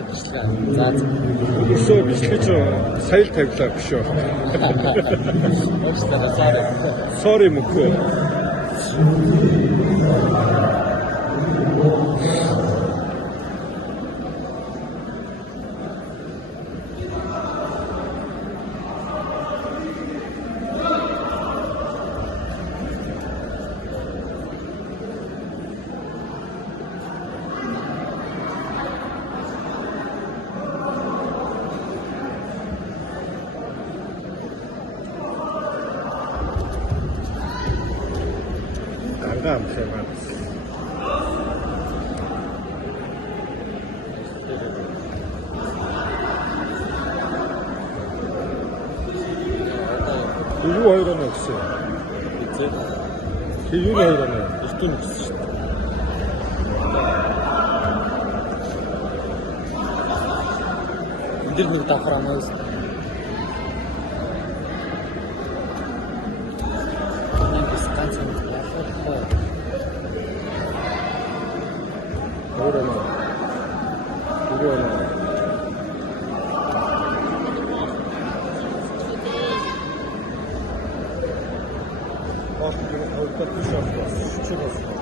одоо бичлэг. За. Өсөө бичлэж сая л тавилаа биш үү? Sorry мөкөө. Ангам хэмээн. Юу хоёроо нэгсэн. Тэгээ юу хоёроо нэг ертөнц нэгсэн шүү дээ. Энд нэг давхар амаас. Ах, энэ хавтаа тийш авах.